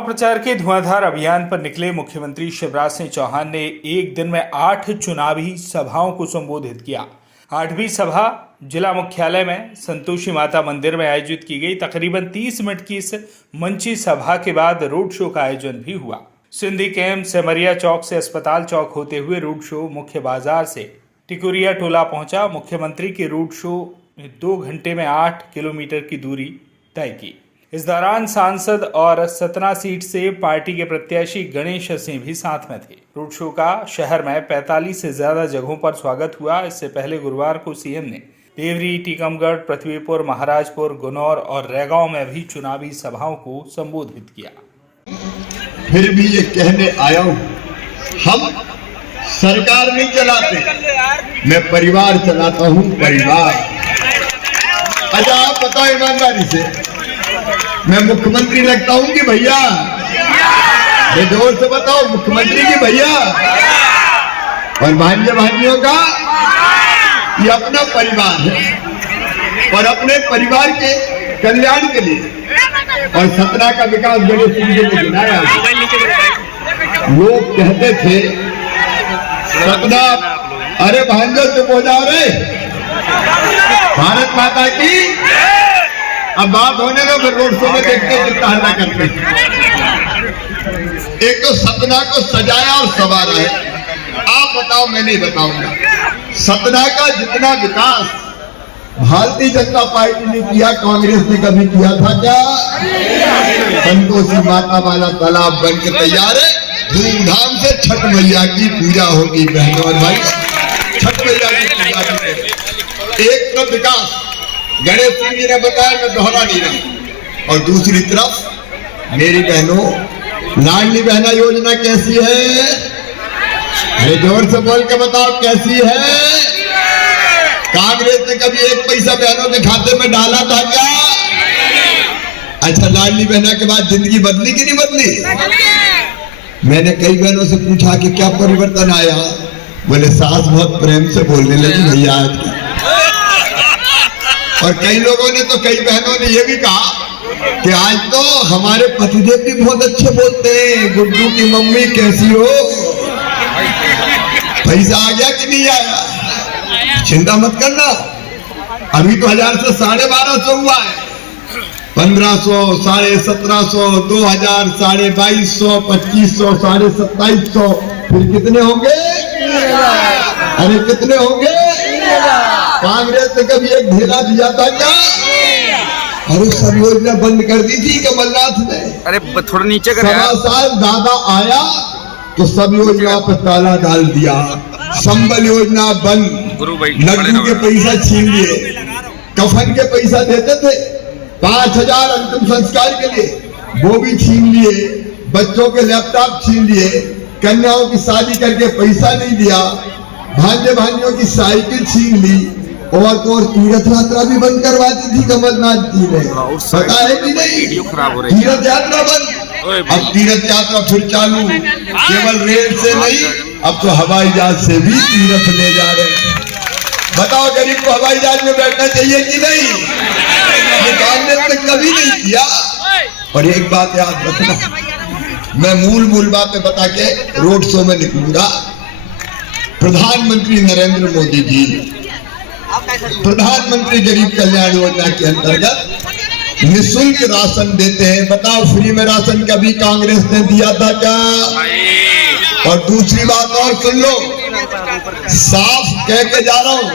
चुनाव प्रचार के धुआंधार अभियान पर निकले मुख्यमंत्री शिवराज सिंह चौहान ने एक दिन में 8 चुनावी सभाओं को संबोधित किया। 8वीं सभा जिला मुख्यालय में संतोषी माता मंदिर में आयोजित की गई। तकरीबन 30 मिनट की इस मंची सभा के बाद रोड शो का आयोजन भी हुआ। सिंधी कैंप सेमरिया चौक से अस्पताल चौक होते हुए रोड शो मुख्य बाजार से टिकुरिया टोला पहुंचा। मुख्यमंत्री के रोड शो ने 2 घंटे में 8 किलोमीटर की दूरी तय की। इस दौरान सांसद और सतना सीट से पार्टी के प्रत्याशी गणेश सिंह भी साथ में थे। रोड शो का शहर में 45 से ज्यादा जगहों पर स्वागत हुआ। इससे पहले गुरुवार को सीएम ने देवरी, टीकमगढ़, पृथ्वीपुर, महाराजपुर, गुनौर और रैगांव में भी चुनावी सभाओं को संबोधित किया। फिर भी ये कहने आया हूं, हम सरकार नहीं चलाते, मैं परिवार चलाता हूं। परिवार अच्छा, आप बताओ ईमानदारी से, मैं मुख्यमंत्री लगता हूं कि भैया? ये जोर से बताओ, मुख्यमंत्री की भैया? और भांजे भांजियों का ये अपना परिवार है और अपने परिवार के कल्याण के लिए और सतना का विकास गणेश सिंह जी ने गिनाया। लोग कहते थे सतना, अरे भांजो चुप हो जाओ रे, भारत माता की। अब बात होने दो, फिर रोड शो में देखते कितना हल्ला करते। एक तो सतना को सजाया और संवारा है। आप बताओ, मैं नहीं बताऊंगा। सतना का जितना विकास भारतीय जनता पार्टी ने किया, कांग्रेस ने कभी किया था क्या? संतोषी माता वाला तालाब बन के तैयार है। धूमधाम से छठ मैया की पूजा होगी बहनों और भाई। छठ मैया की पूजा। एक तरफ विकास गणेश सिंह जी ने बताया, मैं दोहरा नहीं रहा। और दूसरी तरफ मेरी बहनों, लाडली बहना योजना कैसी है? अरे जोर से बोल के बताओ, कैसी है? कांग्रेस ने कभी 1 पैसा बहनों के खाते में डाला था क्या? अच्छा, लाडली बहना के बाद जिंदगी बदली कि नहीं बदली? मैंने कई बहनों से पूछा कि क्या परिवर्तन आया। बोले सास बहुत प्रेम से बोलने लगी भैया। और कई लोगों ने तो, कई बहनों ने ये भी कहा कि आज तो हमारे पतिदेव भी बहुत अच्छे बोलते हैं। गुड्डू की मम्मी कैसी हो? पैसा आ गया कि नहीं आया? चिंता मत करना, अभी तो 1000 से 1250 हुआ है। 1500, 1750, 2000, 2250, 2500, 2750, फिर कितने होंगे? अरे कितने होंगे? कांग्रेस ने कभी एक ढेला दिया था क्या? अरे सब योजना बंद कर दी थी कमलनाथ ने। अरे थोड़ा नीचे कर। 7 साल दादा आया तो सब योजना पर ताला डाल दिया। संबल योजना बंद, लड्डू के पैसा छीन लिए, कफन के पैसा देते थे 5000 अंतिम संस्कार के लिए, वो भी छीन लिए। बच्चों के लैपटॉप छीन लिए, कन्याओं की शादी करके पैसा नहीं दिया, भांजे भांजियों की साइकिल छीन ली। और तो और तीर्थ यात्रा भी बंद करवा दी थी कमलनाथ जी ने, पता है कि नहीं? तीर्थ यात्रा बंद, अब तीर्थ यात्रा फिर चालू। केवल रेल से नहीं, अब तो हवाई जहाज से भी तीर्थ ले जा रहे हैं। बताओ, गरीब को हवाई जहाज में बैठना चाहिए कि नहीं? ये कांग्रेस ने कभी नहीं किया। और एक बात याद रखना, मैं मूल बातें बता के रोड शो में निकलूंगा। प्रधानमंत्री नरेंद्र मोदी जी प्रधानमंत्री गरीब कल्याण योजना के अंतर्गत निःशुल्क राशन देते हैं। बताओ, फ्री में राशन कभी कांग्रेस ने दिया था क्या? और दूसरी बात और सुन लो, साफ कह के जा रहा हूं,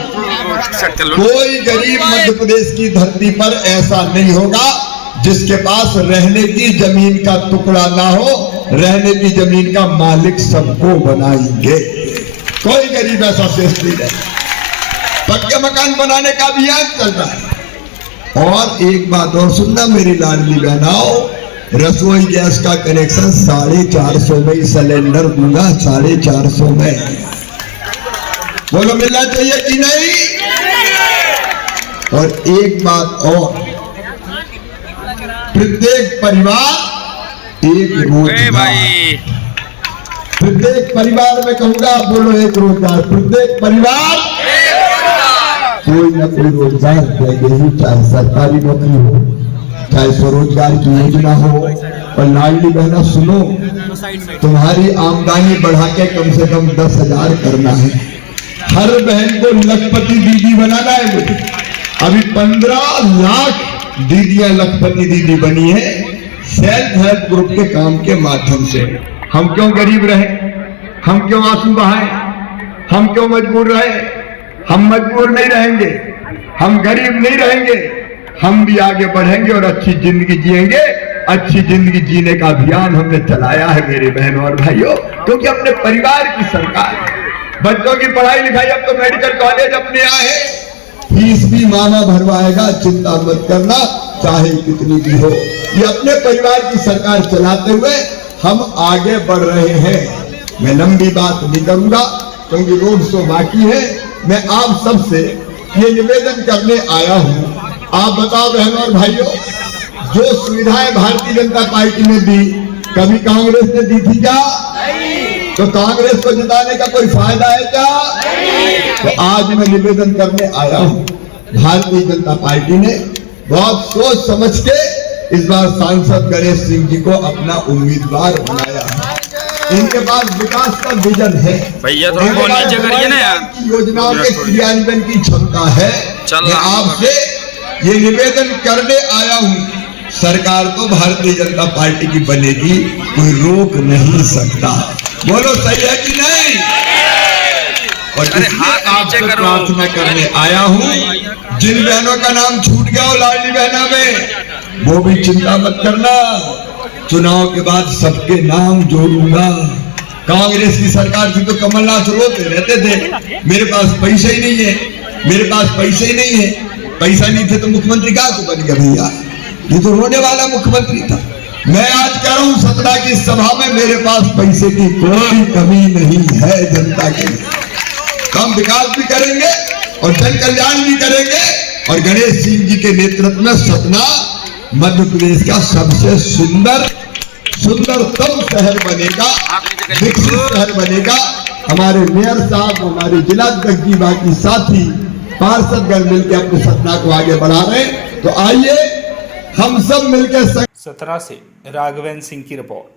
कोई गरीब मध्य प्रदेश की धरती पर ऐसा नहीं होगा जिसके पास रहने की जमीन का टुकड़ा ना हो। रहने की जमीन का मालिक सबको बनाएंगे। कोई गरीब ऐसा शेष नहीं है। पक्के मकान बनाने का अभियान चल रहा है। और एक बात और सुनना मेरी लाडली बहनाओ, रसोई गैस का कनेक्शन 450 में ही सिलेंडर दूंगा। 450 में बोलो, मिलना चाहिए कि नहीं? और एक बात और, प्रत्येक परिवार एक रोजगार। प्रत्येक परिवार में कहूंगा, बोलो एक रोजगार। प्रत्येक परिवार कोई ना कोई रोजगार देंगे ही, चाहे सरकारी नौकरी हो, चाहे स्वरोजगार की योजना हो, और लाडली बहना सुनो, तुम्हारी आमदनी बढ़ा के कम से कम 10,000 करना है। हर बहन को लखपति दीदी बनाना है मुझे। अभी 15 लाख दीदियां लखपति दीदी बनी है सेल्फ हेल्प ग्रुप के काम के माध्यम से। हम क्यों गरीब रहे, हम क्यों आंसू बहाए, हम क्यों मजबूर रहे? हम मजबूर नहीं रहेंगे, हम गरीब नहीं रहेंगे, हम भी आगे बढ़ेंगे और अच्छी जिंदगी जिएंगे। अच्छी जिंदगी जीने का अभियान हमने चलाया है मेरे बहनों और भाइयों, क्योंकि अपने परिवार की सरकार, बच्चों की पढ़ाई लिखाई, अब तो मेडिकल कॉलेज अपने आए, फीस भी मामा भरवाएगा, चिंता मत करना, चाहे कितनी भी हो। ये अपने परिवार की सरकार चलाते हुए हम आगे बढ़ रहे हैं। मैं लंबी बात नहीं करूंगा क्योंकि रोड शो बाकी है। मैं आप सबसे ये निवेदन करने आया हूं, आप बताओ बहनों और भाइयों, जो सुविधाएं भारतीय जनता पार्टी ने दी कभी कांग्रेस ने दी थी क्या? तो कांग्रेस को जिताने का कोई फायदा है क्या? तो आज मैं निवेदन करने आया हूं, भारतीय जनता पार्टी ने बहुत सोच समझ के इस बार सांसद गणेश सिंह जी को अपना उम्मीदवार बनाया है। इनके पास विकास का विजन है, भैया तो नीचे करिए ना यार, योजनाओं के क्रियान्वयन की क्षमता है। मैं आपसे ये निवेदन करने आया हूं, सरकार तो भारतीय जनता पार्टी की बनेगी, कोई रोक नहीं सकता। बोलो सही है कि नहीं? और इसलिए आपसे प्रार्थना करने आया हूं, जिन बहनों का नाम छूट गया हो लाडली बहना में, वो भी चिंता मत करना, चुनाव के बाद सबके नाम जोड़ूंगा। कांग्रेस की सरकार थी तो कमलनाथ रोते रहते थे, मेरे पास पैसे ही नहीं है, मेरे पास पैसे ही नहीं है। पैसा नहीं थे तो मुख्यमंत्री क्या को बन गया भैया? ये तो रोने वाला मुख्यमंत्री था। मैं आज कह रहा हूं सतना की सभा में, मेरे पास पैसे की कोई कमी नहीं है जनता के लिए। हम विकास भी करेंगे और जन कल्याण भी करेंगे, और गणेश सिंह जी के नेतृत्व में सतना मध्य प्रदेश का सबसे सुंदरतम शहर बनेगा, विकसित शहर बनेगा। हमारे मेयर साहब, हमारे जिलाध्यक्ष जी, बाकी साथी पार्षदगण मिलकर अपने सतना को आगे बढ़ा रहे हैं। तो आइए हम सब मिलकर। सतना से राघवेंद्र सिंह की रिपोर्ट।